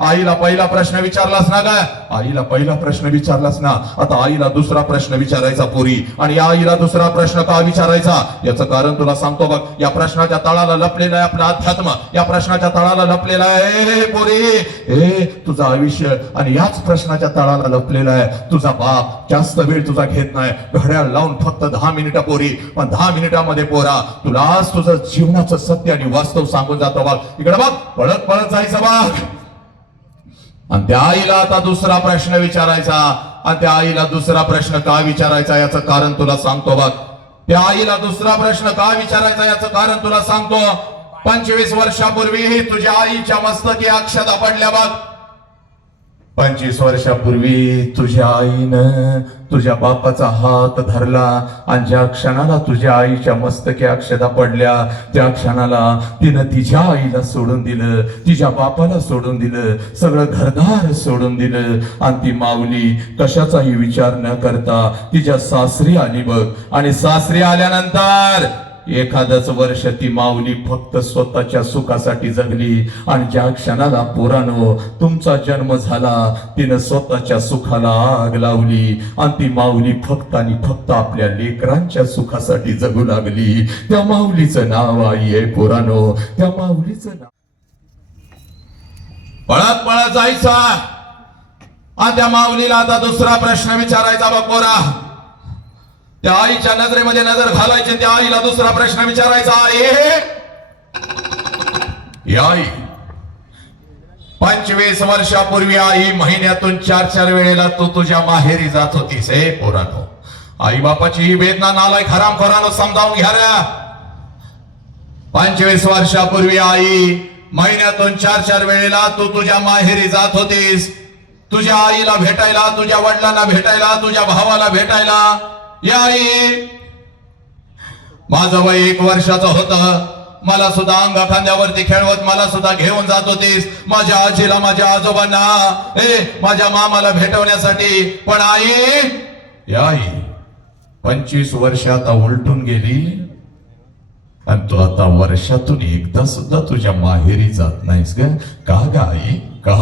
आईला पहिला प्रश्न विचारलास ना काय आईला पहिला प्रश्न विचारलास ना? आता आईला दुसरा प्रश्न विचारायचा पोरी. आणि या आईला दुसरा प्रश्न का विचारायचा? याचं कारण तुला सांगतो बघ. या प्रश्नाच्या तळाला लपलेलं आहे आपलं अध्यात्म. या प्रश्नाच्या तळाला लपलेलं आहे. पोरी! तुझं आयुष्य आणि याच प्रश्नाच्या तळाला लपलेलं आहे. तुझा बाप जास्त वेळ तुझा घेत नाही. घड्याळ लावून फक्त दहा मिनिटं पोरी. पण दहा मिनिटामध्ये पोरा तुला आज तुझं जीवनाचं सत्य आणि वास्तव सांगून जातो बाग इकडे बघ. पळत पळत जायचं बाग आणि त्या आईला आता दुसरा प्रश्न विचारायचा. आणि त्या आईला दुसरा प्रश्न का विचारायचा याचं कारण तुला सांगतो बघ. त्या आईला दुसरा प्रश्न का विचारायचा याचं कारण तुला सांगतो. पंचवीस वर्षापूर्वी तुझ्या आईच्या मस्तकी अक्षता पडल्या बघ. पंचवीस वर्षापूर्वी तुझ्या आईनं तुझ्या बापाचा हात धरला आणि ज्या क्षणाला तुझ्या आईच्या मस्तकी अक्षता पडल्या त्या क्षणाला तिनं तिच्या आईला सोडून दिलं तिच्या बापाला सोडून दिलं सगळं घरदार सोडून दिलं. आणि ती माऊली कशाचाही विचार न करता तिच्या सासरी आली बघ. आणि सासरी आल्यानंतर एखादच वर्ष ती माऊली फक्त स्वतःच्या सुखासाठी जगली. आणि ज्या क्षणाला पुरानो तुमचा जन्म झाला तिनं स्वतःच्या सुखाला आग लावली. आणि ती माऊली फक्त आणि फक्त आपल्या लेकरांच्या सुखासाठी जगू लागली. त्या माऊलीचं नाव आई आहे पोरानो. त्या माऊलीचं नाव पळत पळत जायचा. आणि त्या माऊलीला आता दुसरा प्रश्न विचारायचा बघ पोरा. त्या आईच्या नजरेमध्ये नजर घालायची त्या आईला दुसरा प्रश्न विचारायचा आहे. आई पंचवीस वर्षापूर्वी आई महिन्यातून चार चार वेळेला तू तुझ्या माहेरी जात होतीस. हे पोरानो आई बापाची ही वेदना नालाय खराम खोरानं समजावून घ्या रे. पंचवीस वर्षापूर्वी आई महिन्यातून चार चार वेळेला तू तुझ्या माहेरी जात होतीस. तुझ्या आईला भेटायला तुझ्या वडिलांना भेटायला तुझ्या भावाला भेटायला या माझं वय एक वर्षाचं होतं. मला सुद्धा अंग खांद्यावरती खेळवत मला सुद्धा घेऊन जात होतीस. माझ्या आजीला माझ्या आजोबांना ए माझ्या मामाला भेटवण्यासाठी. पण आई या आई पंचवीस वर्ष आता उलटून गेली. आणि तू आता वर्षातून एकदा सुद्धा तुझ्या माहेरी जात नाहीस ग. का ग आई? का?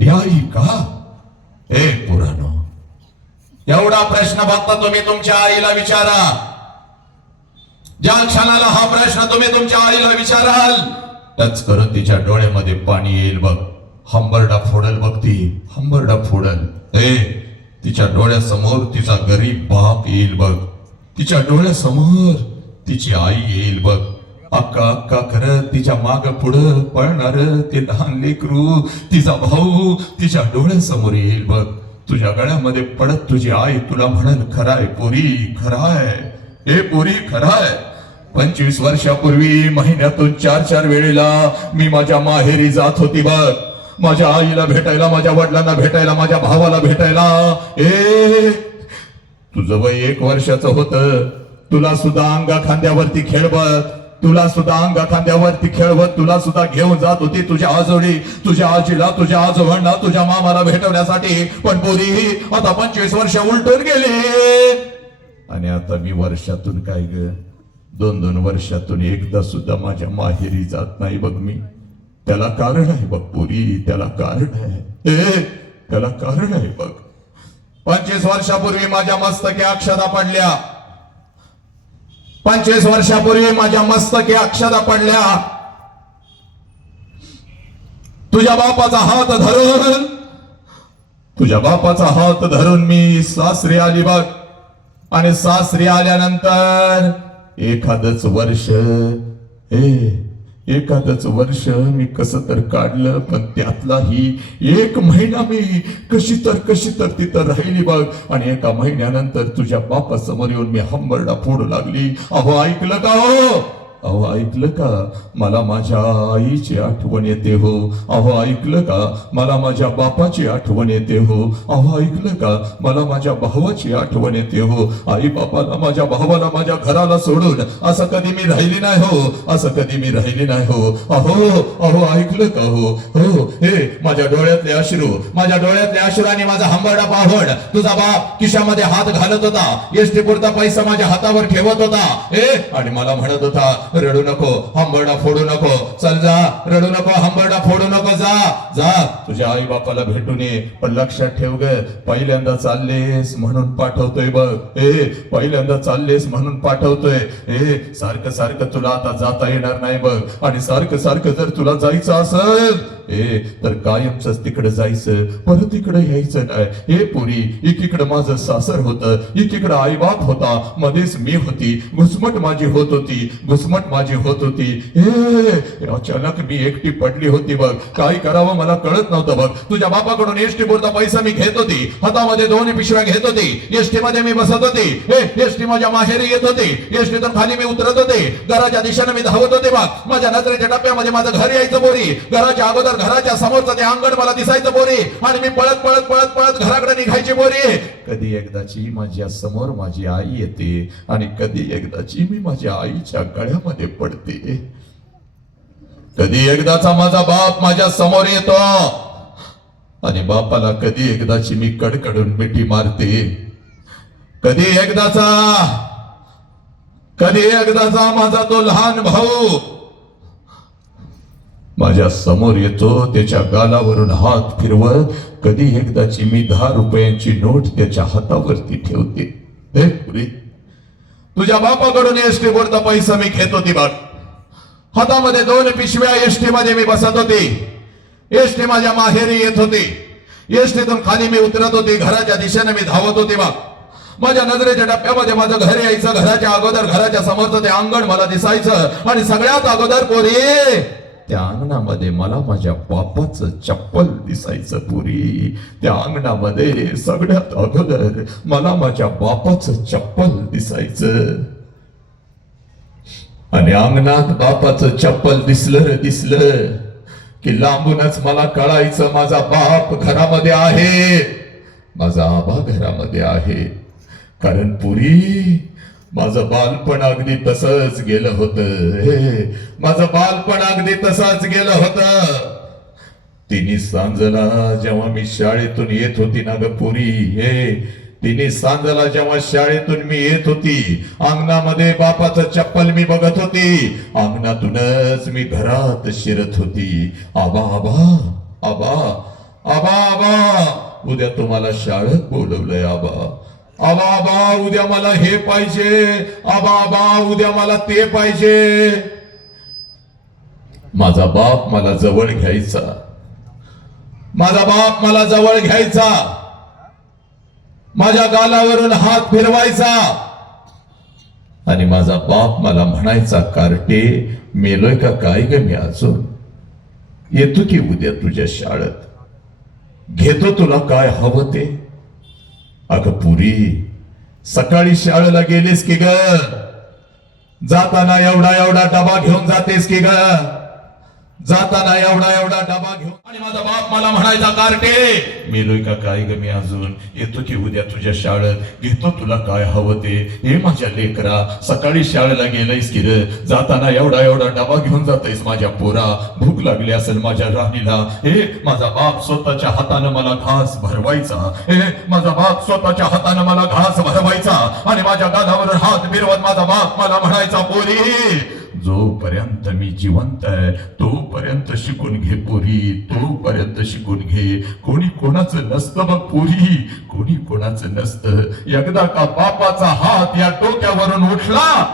या आई का? ए पुरानो एवढा प्रश्न फक्त तुम्ही तुमच्या आईला विचारा. ज्या क्षणाला हा प्रश्न तुम्ही तुमच्या आईला विचाराल त्याच करत तिच्या डोळ्यामध्ये पाणी येईल बघ. हंबरडा फोडल बघ ती. हंबरडा फोडल. ए तिच्या डोळ्यासमोर तिचा गरीब बाप येईल बघ. तिच्या डोळ्यासमोर तिची आई येईल बघ. अक्का अक्का करत तिच्या माग पुढं पळणार ते लहान लेकरू तिचा भाऊ तिच्या डोळ्यासमोर येईल बघ. तुझ्या गळ्यामध्ये पडत तुझी आई तुला म्हणल खराय पोरी खराय. हे पोरी खराय. पंचवीस वर्षापूर्वी महिन्यातून चार चार वेळेला मी माझ्या माहेरी जात होती बघ. माझ्या आईला भेटायला माझ्या वडिलांना भेटायला माझ्या भावाला भेटायला. ए तुझं वय एक वर्षाचं होतं. तुला सुद्धा अंगा खांद्यावरती खेळवत तुला सुद्धा अंग खांद्यावरती खेळवत तुला सुद्धा घेऊन जात होती तुझ्या आजोडी तुझ्या आजीला तुझ्या आजोबांना तुझ्या मामाला भेटवण्यासाठी. पण पोरी आता पंचवीस वर्ष उलटून गेले. आणि आता मी वर्षातून काय ग? दोन दोन वर्षातून एकदा सुद्धा माझ्या माहेरी जात नाही बघ मी. त्याला कारण आहे बघ पोरी त्याला कारण आहे. ए त्याला कारण आहे बघ. पंचवीस वर्षापूर्वी माझ्या मस्तके अक्षदा पडल्या. पंचवीस वर्षापूर्वी माझ्या मस्तकी अक्षदा पडल्या. तुझ्या बापाचा हात धरून तुझ्या बापाचा हात धरून मी सासरी आली बघ. आणि सासरी आल्यानंतर एखादच वर्ष ए एखादच वर्ष मी कसं तर काढलं पण त्यातलाही एक महिना मी कशी तर कशी तर तिथं राहिली बघ. आणि एका महिन्यानंतर तुझ्या बापासमोर येऊन मी हंबरडा फोडू लागली. अहो ऐकलं का हो? अहो ऐकलं का? मला माझ्या आईची आठवण येते हो. अहो ऐकलं का? मला माझ्या बापाची आठवण येते हो. अहो ऐकलं का? मला माझ्या भावाची आठवण येते हो. आई बापाला माझ्या भावाला माझ्या घराला सोडून असं कधी मी राहिली नाही हो. असं कधी मी राहिली नाही हो. अहो अहो ऐकलं का हो? हो हे माझ्या डोळ्यातले अश्रू माझ्या डोळ्यातले अश्रू आणि माझा हंबाडा पाहड तुझा बाप खिशामध्ये हात घालत होता. एसटी पुरता पैसा माझ्या हातावर ठेवत होता. ए आणि मला म्हणत होता रडू नको हंबरडा फोडू नको. चल जा रडू नको हंबरडा फोडू नको जा. जा. तुझ्या आई बापाला भेटून ये पण लक्षात ठेव ग पहिल्यांदा चाललेस म्हणून पाठवतोय बघ. ए पहिल्यांदा चाललेस म्हणून पाठवतोय. ए सारखं सारखं तुला आता जाता येणार नाही बघ. आणि सारखं सारखं जर तुला जायचं असेल ए तर कायमच तिकडे जायचं परत इकडे यायचं नाही. हे पुरी एकीकडे माझं सासर होतं एकीकडे आई बाप होता मध्येच मी होती घुसमट माझी होत होती घुसमट माझी होत होती. हे अचानक मी एकटी पडली होती बघ. काय करावं मला कळत नव्हतं बघ. तुझ्या बापाकडून एसटी पुरता पैसा मी घेत होती. हातामध्ये दोन पिशव्या घेत होती. एसटी मध्ये मी बसत होती. हे एसटी माझ्या माहेरी येत होती. एसटीतून खाली मी उतरत होते. घराच्या दिशेने मी धावत होते बघ. माझ्या नजरेच्या टप्प्यामध्ये माझं घर यायचं बोरी घराच्या अगोदर घराच्या समोरचं ते अंगण मला दिसायचं बोरी आणि मी पळत पळत पळत पळत घराकडे निघायची बोरी कधी एकदाची माझ्यासमोर माझी आई येते आणि कधी एकदाची मी माझ्या आईच्या गळ्यामध्ये पडते. कधी एकदाचा माझा बाप माझ्यासमोर येतो आणि बापाला कधी एकदाची मी कडकडून मिठी मारते. कधी एकदाचा कधी एकदाचा माझा तो लहान भाऊ माझ्यासमोर येतो त्याच्या गालावरून हात फिरवत कधी एकदाची मी दहा रुपयांची नोट त्याच्या हातावरती ठेवते. तुझ्या बापाकडून एसटी बोर्डचा पैसा मी घेत होती बघ. हातामध्ये दोन पिशव्या एसटी मध्ये मी बसत होती. एसटी माझ्या माहेरी येत होती. एसटीतून खाली मी उतरत होती घराच्या दिशेने मी धावत होती बघ. माझ्या नजरेच्या टप्प्यामध्ये माझं घर यायचं घराच्या अगोदर घराच्या समोरचं ते अंगण मला दिसायचं आणि सगळ्यात अगोदर पोरी त्या अंगणामध्ये मला माझ्या बापाचं चप्पल दिसायचं पुरी. त्या अंगणामध्ये सगळ्यात अगोदर मला माझ्या बापाचं चप्पल दिसायचं. आणि अंगणात बापाचं चप्पल दिसलं रे दिसलं की लांबूनच मला कळायचं माझा बाप घरामध्ये आहे. माझा आबा घरामध्ये आहे. कारण पुरी माझं बालपण अगदी तसंच गेलं होतं. हे माझं बालपण अगदी तसाच गेलं होतं. तिने सांजला जेव्हा मी शाळेतून येत होती ना ग पुरी हे तिने सांजला जेव्हा शाळेतून मी येत होती अंगणामध्ये बापाचं चप्पल मी बघत होती अंगणातूनच मी घरात शिरत होती. आबा आबा आबा आबा आबा उद्या तुम्हाला शाळेत बोलवलंय आबा. आबा उद्या मला हे पाहिजे. आबा उद्या मला ते पाहिजे. माझा बाप मला जवळ घ्यायचा. माझा बाप मला जवळ घ्यायचा. माझ्या गालावरून हात फिरवायचा. आणि माझा बाप मला म्हणायचा कार्टे मेलोय का काय ग मी अजून? येतो की उद्या तुझ्या शाळेत. घेतो तुला काय हवं ते. अगं पुरी. सकाळी शाळेला गेलीस की ग? जाताना एवढा एवढा डबा घेऊन जातेस की ग? जाताना एवढा एवढा डबा घेऊन आणि माझा बाप मला म्हणायचा कार्टे मेलोय का काय ग मी अजून? येतो की उद्या तुझ्या शाळेत? घेतो तुला काय हवं ते? हे माझ्या लेकरा सकाळी शाळेला गेलायस की जाताना एवढा एवढा डबा घेऊन जातोयस माझ्या पोरा. भूक लागली असेल माझ्या राणीला. हे माझा बाप स्वतःच्या हातानं मला घास भरवायचा. हे माझा बाप स्वतःच्या हातानं मला घास भरवायचा. आणि माझ्या गाधावर हात फिरवत माझा बाप मला म्हणायचा पोरी जोपर्यंत मी जिवंत आहे तोपर्यंत शिकून घे पोरी तोपर्यंत शिकून घे. कोणी कोणाचं नसतं बघ पोरी कोणी कोणाचं नसतं. एकदा का बापाचा हात या डोक्यावरून उठला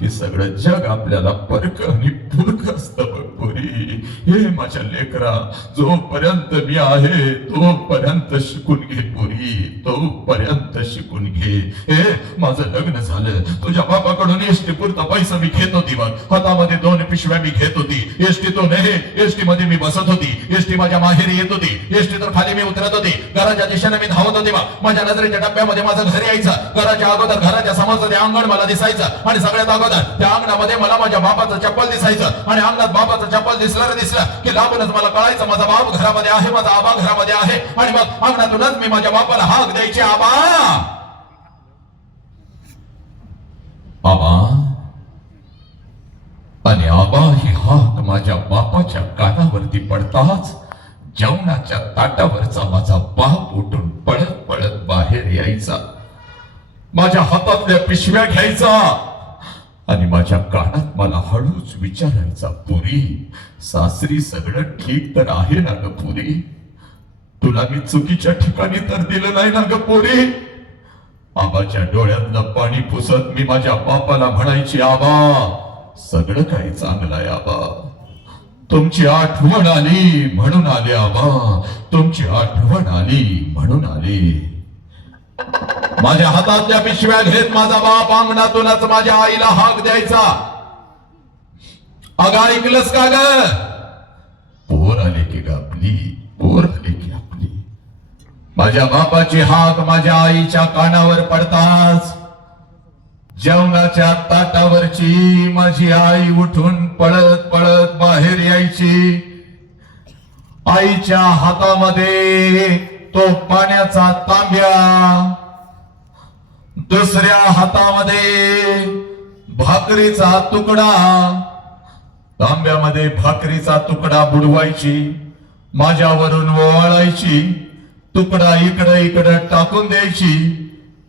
की सगळं जग आपल्याला परक आणि पुरक असतं बघ पोरी. हे माझ्या लेकरा जोपर्यंत मी आहे तोपर्यंत शिकून घे पोरी. तोपर्यंत शिकून घे. हे माझं लग्न झालं. तुझ्या बापाकडून एसटी पुरता पैसा मी घेत होती मग हातामध्ये दोन पिशव्या मी घेत होती. एसटी तो नाही एसटी मध्ये मी बसत होती. एसटी माझ्या माहेरी येत होती. एसटी तर खाली मी उतरत होती. घराच्या दिशेने मी धावत होते बघ. माझ्या नजरेच्या डब्यामध्ये माझं घर यायचं. घराच्या अगोदर घराच्या समोरचं ते अंगण मला दिसायचं. आणि सगळ्यात अगोदर त्या अंगणामध्ये मला माझ्या बापाचं चप्पल दिसायचं. आणि अंगणात बापाचं चप्पल दिसलं रे दिसलं की लांबूनच मला कळायचं माझा बाप घरामध्ये आहे माझा आबा घरामध्ये आहे. आणि मग अंगणातूनच मी माझ्या बापाला हाक द्यायची आबा! बाबा आणि आबा ही हाक माझ्या बापाच्या कानावरती पडताच जेवणाच्या ताटावरचा माझा बाप उठून पळत पळत बाहेर यायचा. माझ्या हातातल्या पिशव्या घ्यायचा. आणि माझ्या कानात मला हळूच विचारायचा पुरी सासरी सगळं ठीक तर आहे ना ग पुरी? तुला मी चुकीच्या ठिकाणी तर दिलं नाही ना ग पोरी? आबाच्या डोळ्यातलं पाणी पुसत मी माझ्या बापाला म्हणायची आबा सगळं काही चांगलं आहे आबा. तुमची आठवण आली म्हणून आले आबा. तुमची आठवण आली म्हणून आली. माझ्या हातातल्या पिशव्या घेत माझा बाप अंगणातूनच माझ्या आईला हाक द्यायचा. अगं ऐकलंस का ग? पोर आले की ग आपली पोर आले की आपली. माझ्या बापाची हाक माझ्या आईच्या कानावर पडताच. जेवणाच्या ताटावरची माझी आई उठून पळत पळत बाहेर यायची. आईच्या हातामध्ये तो पाण्याचा तांब्या दुसऱ्या हातामध्ये भाकरीचा तुकडा. तांब्यामध्ये भाकरीचा तुकडा बुडवायची माझ्यावरून ओवाळायची तुकडा इकडं इकडं टाकून द्यायची.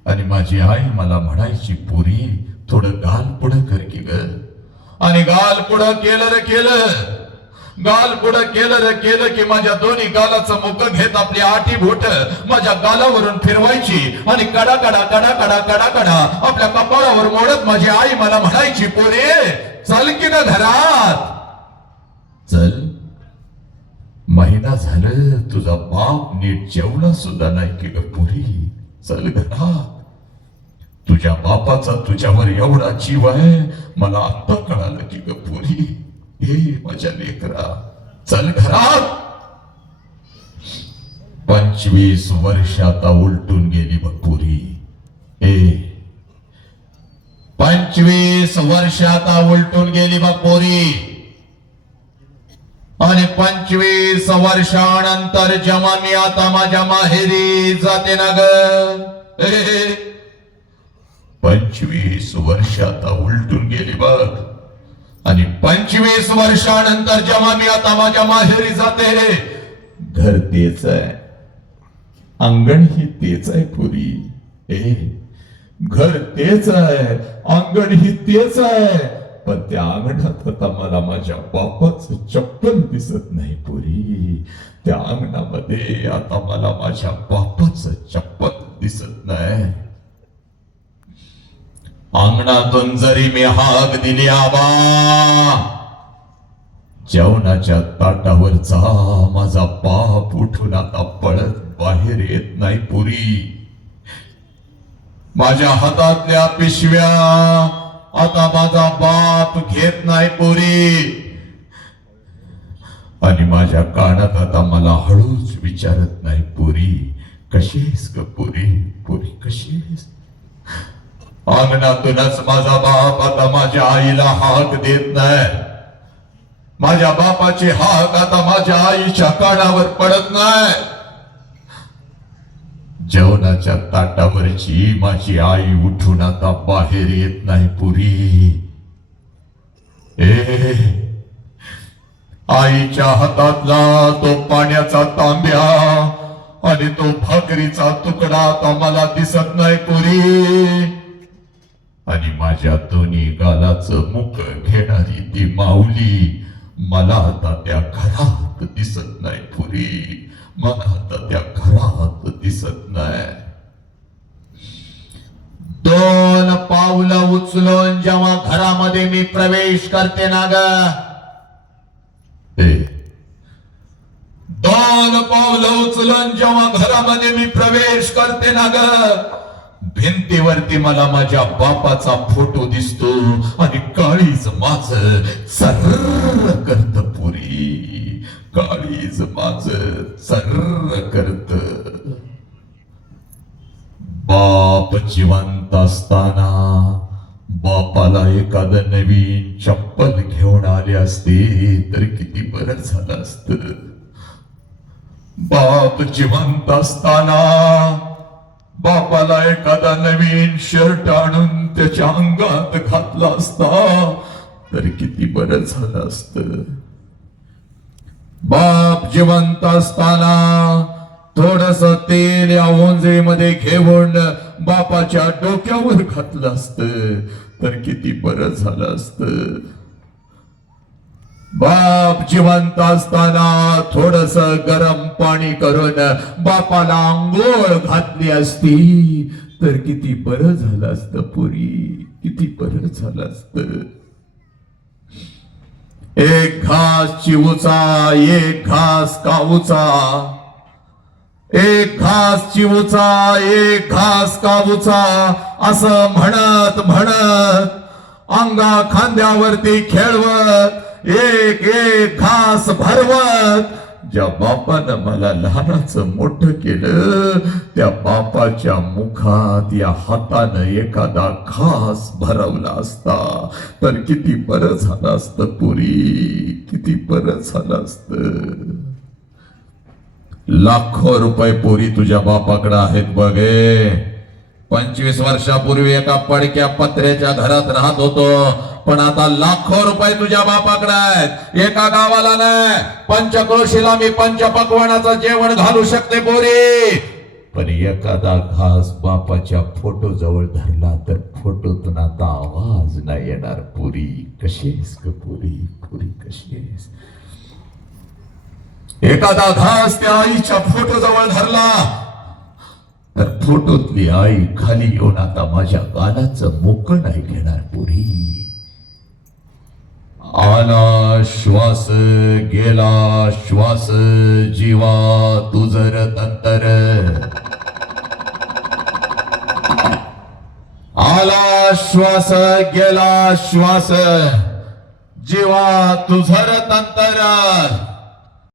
आणि माझी आई मला म्हणायची पुरी थोडं गाल पुढं कर की ग. आणि गाल पुढं केलं रे केलं. गाल पुढं केलं रे केलं की माझ्या दोन्ही गालाचं मुख घेत आपली आठी बोट माझ्या गालावरून फिरवायची आणि कडा कडा कडा कडा कडा कडा आपल्या कपाळावर मोडत माझी आई मला म्हणायची पोरे चल की ना घरात. चल? महिना झालं तुझा बाप नीट जेवला सुद्धा नाही की ग पुरी? चल घरात. तुझ्या बापाचा तुझ्यावर एवढा जीव आहे मला आत्ता कळालं की ग पुरी. हे माझ्या लेकरा चल घरात. पंचवीस वर्ष आता उलटून गेली बघ पुरी. ए पंचवीस वर्ष आता उलटून गेली बघ पोरी. आणि पंचवीस वर्षानंतर जेव्हा मी आता माझ्या माहेरी जाते ना ग. पंचवीस वर्ष आता उलटून गेली बघ. आणि पंचवीस वर्षानंतर जेव्हा मी आता माझ्या माहेरी जाते घर तेच आहे. अंगण ही तेच आहे पुरी. ए घर तेच आहे. अंगण ही तेच आहे. पण त्या अंगणात आता मला माझ्या बापाच चप्पल दिसत नाही पुरी. त्या अंगणामध्ये आता मला माझ्या बापाच चप्पल दिसत नाही अंगणातून जरी मी हाक दिली आबा जेवणाच्या ताटावरचा माझा पाप उठून आता पळत बाहेर येत नाही पुरी. माझ्या हातातल्या पिशव्या आता माझा बाप घेत नाही पुरी. आणि माझ्या कानात आता मला हळूच विचारत नाही पुरी कशीस ग पुरी? पुरी कशी अंगणातूनच माझा बाप आता माझ्या आईला हाक देत नाही. माझ्या बापाची हाक आता माझ्या आईच्या कानावर पडत नाही. जेवणाच्या ताटावरची माझी आई उठून आता बाहेर येत नाही पुरी. ए आईच्या हातातला तो पाण्याचा तांब्या आणि तो भाकरीचा तुकडा आता मला दिसत नाही पुरी. आणि माझ्या दोन्ही गालाचं मुख घेणारी ती माऊली मला आता त्या घरात दिसत नाही पुरी. मला आता त्या घरात दिसत नाही. दोन पावलं उचलून जेव्हा घरामध्ये मी प्रवेश करते ना ग? दोन पावलं उचलून जेव्हा घरामध्ये मी प्रवेश करते ना ग? भिंतीवरती मला माझ्या बापाचा फोटो दिसतो आणि काळीज माझ सर्र करत पुरी. काळीज माझ सर्र करत. बाप जिवंत असताना बापाला एखाद नवीन चप्पल घेऊन आले असते तर किती बरं झालं असत. बाप जिवंत असताना बापाला एखादा नवीन शर्ट आणून त्याच्या अंगात घातला असता तर किती बर झालं असत. बाप जिवंत असताना थोडस तेल या ओंजळीमध्ये घेऊन बापाच्या डोक्यावर घातलं असत तर किती बरं झालं असत. बाप जिवंत असताना थोडस गरम पाणी करून बापाला आंघोळ घातली असती. तर किती बरं झालं असतं पुरी. किती बरं झालं असतं. एक घास चिवूचा एक घास काऊचा एक घास चिवूचा एक घास कावूचा. असं म्हणत म्हणत अंगा खांद्यावरती खेळवत एक एक घास भरवत. ज्या बापानं मला लहानाचं मोठं केलं त्या बापाच्या मुखात या हातानं एखादा खास भरवला असता. तर किती बरं झालं असतं पुरी किती बरं झालं असतं. लाखो रुपये पोरी तुझ्या बापाकडे आहेत बघे. पंचवीस वर्षापूर्वी एका पडक्या पत्र्याच्या घरात राहत होतो. पण आता लाखो रुपये तुझ्या बापाकडे आहेत. एका गावाला नाही. पंचक्रोशीला मी पंचपक्वानाचं जेवण घालू शकते बोरी पण एखादा घास बापाच्या फोटो जवळ धरला तर फोटोतून आता आवाज नाही येणार पुरी. कशीस ग पुरी? पुरी कशी एखादा घास त्या आईच्या फोटो जवळ धरला तर फोटोतली आई खाली येऊन आता माझ्या गालाचं मोकळ नाही घेणार पुरी. आला श्वास गेला श्वास जीवा तुझर तंतर आला श्वास गेला श्वास जीवा तुझर तंतर